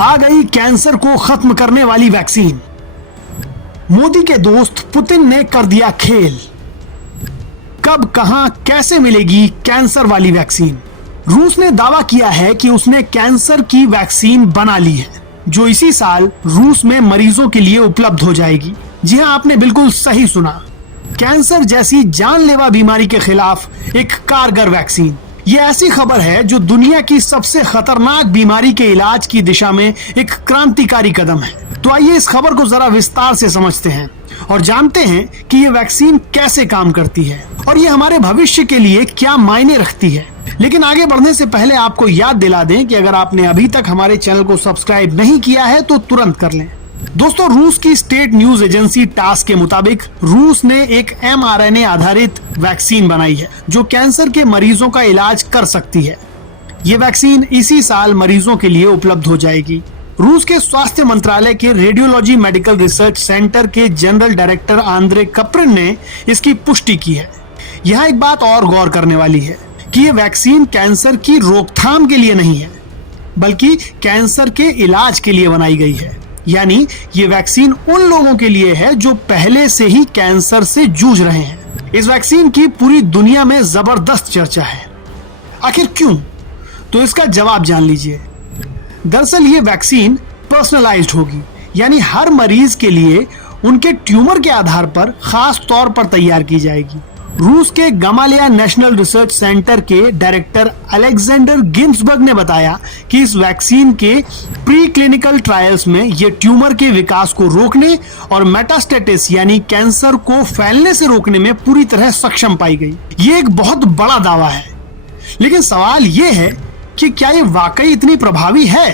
आ गई कैंसर को खत्म करने वाली वैक्सीन। मोदी के दोस्त पुतिन ने कर दिया खेल। कब, कहां, कैसे मिलेगी कैंसर वाली वैक्सीन? रूस ने दावा किया है कि उसने कैंसर की वैक्सीन बना ली है, जो इसी साल रूस में मरीजों के लिए उपलब्ध हो जाएगी। जी हां, आपने बिल्कुल सही सुना। कैंसर जैसी जानलेवा बीमारी के खिलाफ एक कारगर वैक्सीन। ये ऐसी खबर है जो दुनिया की सबसे खतरनाक बीमारी के इलाज की दिशा में एक क्रांतिकारी कदम है। तो आइए इस खबर को जरा विस्तार से समझते हैं और जानते हैं कि ये वैक्सीन कैसे काम करती है और ये हमारे भविष्य के लिए क्या मायने रखती है। लेकिन आगे बढ़ने से पहले आपको याद दिला दें कि अगर आपने अभी तक हमारे चैनल को सब्सक्राइब नहीं किया है तो तुरंत कर लें। दोस्तों, रूस की स्टेट न्यूज एजेंसी टास के मुताबिक रूस ने एक mRNA आधारित वैक्सीन बनाई है जो कैंसर के मरीजों का इलाज कर सकती है। ये वैक्सीन इसी साल मरीजों के लिए उपलब्ध हो जाएगी। रूस के स्वास्थ्य मंत्रालय के रेडियोलॉजी मेडिकल रिसर्च सेंटर के जनरल डायरेक्टर आंद्रे कप्रिन ने इसकी पुष्टि की है। यहाँ एक बात और गौर करने वाली है कि ये वैक्सीन कैंसर की रोकथाम के लिए नहीं है, बल्कि कैंसर के इलाज के लिए बनाई गई है। यानी ये वैक्सीन उन लोगों के लिए है जो पहले से ही कैंसर से जूझ रहे हैं। इस वैक्सीन की पूरी दुनिया में जबरदस्त चर्चा है। आखिर क्यों? तो इसका जवाब जान लीजिए। दरअसल ये वैक्सीन पर्सनलाइज्ड होगी, यानी हर मरीज के लिए उनके ट्यूमर के आधार पर खास तौर पर तैयार की जाएगी। रूस के गमालिया नेशनल रिसर्च सेंटर के डायरेक्टर अलेक्जेंडर गिन्सबर्ग ने बताया कि इस वैक्सीन के प्री क्लिनिकल ट्रायल्स में ये ट्यूमर के विकास को रोकने और मेटास्टेसिस यानी कैंसर को फैलने से रोकने में पूरी तरह सक्षम पाई गई। ये एक बहुत बड़ा दावा है, लेकिन सवाल ये है कि क्या ये वाकई इतनी प्रभावी है?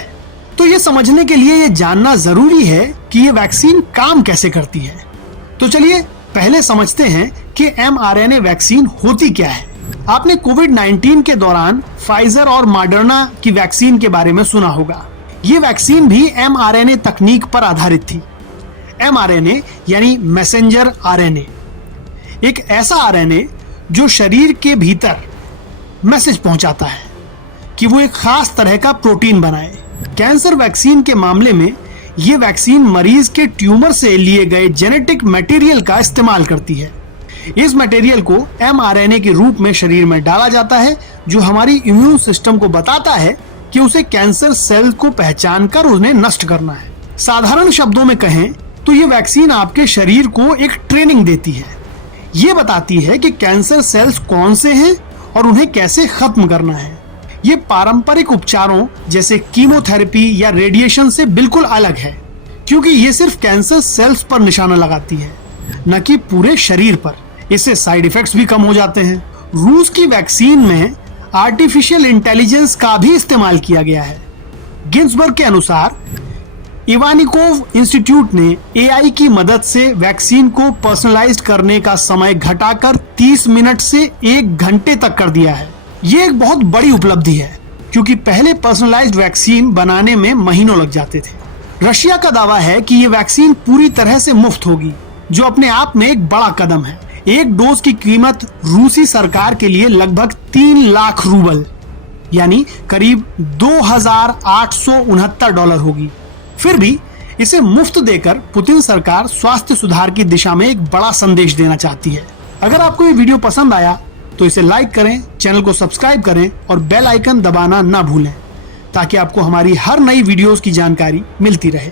तो ये समझने के लिए ये जानना जरूरी है कि ये वैक्सीन काम कैसे करती है। तो चलिए पहले समझते हैं कि mRNA वैक्सीन होती क्या है। आपने कोविड-19 के दौरान फाइजर और मॉडर्ना की वैक्सीन के बारे में सुना होगा। ये वैक्सीन भी mRNA तकनीक पर आधारित थी। mRNA यानी मैसेंजर RNA, एक ऐसा RNA जो शरीर के भीतर मैसेज पहुंचाता है कि वो एक खास तरह का प्रोटीन बनाए। कैंसर वैक्सीन के मामले में ये वैक्सीन मरीज के ट्यूमर से लिए गए जेनेटिक मटेरियल का इस्तेमाल करती है। इस मटेरियल को mRNA के रूप में शरीर में डाला जाता है, जो हमारी इम्यून सिस्टम को बताता है कि उसे कैंसर सेल को पहचान कर उन्हें नष्ट करना है। साधारण शब्दों में कहें तो ये वैक्सीन आपके शरीर को एक ट्रेनिंग देती है। ये बताती है कि कैंसर सेल्स कौन से हैं और उन्हें कैसे खत्म करना है। ये पारंपरिक उपचारों जैसे कीमोथेरेपी या रेडिएशन से बिल्कुल अलग है, क्योंकि ये सिर्फ कैंसर सेल्स पर निशाना लगाती है, न कि पूरे शरीर पर। इससे साइड इफेक्ट्स भी कम हो जाते हैं। रूस की वैक्सीन में आर्टिफिशियल इंटेलिजेंस का भी इस्तेमाल किया गया है। गिन्सबर्ग के अनुसार इवानिकोव इंस्टीट्यूट ने AI की मदद से वैक्सीन को पर्सनलाइज्ड करने का समय घटाकर 30 मिनट से 1 घंटे तक कर दिया है। ये एक बहुत बड़ी उपलब्धि है, क्योंकि पहले पर्सनलाइज्ड वैक्सीन बनाने में महीनों लग जाते थे। रशिया का दावा है कि ये वैक्सीन पूरी तरह से मुफ्त होगी, जो अपने आप में एक बड़ा कदम है। एक डोज की कीमत रूसी सरकार के लिए लगभग 3 लाख रूबल यानी करीब $2,869 होगी। फिर भी इसे मुफ्त देकर पुतिन सरकार स्वास्थ्य सुधार की दिशा में एक बड़ा संदेश देना चाहती है। अगर आपको ये वीडियो पसंद आया तो इसे लाइक करें, चैनल को सब्सक्राइब करें और बेल आइकन दबाना ना भूलें, ताकि आपको हमारी हर नई वीडियोस की जानकारी मिलती रहे।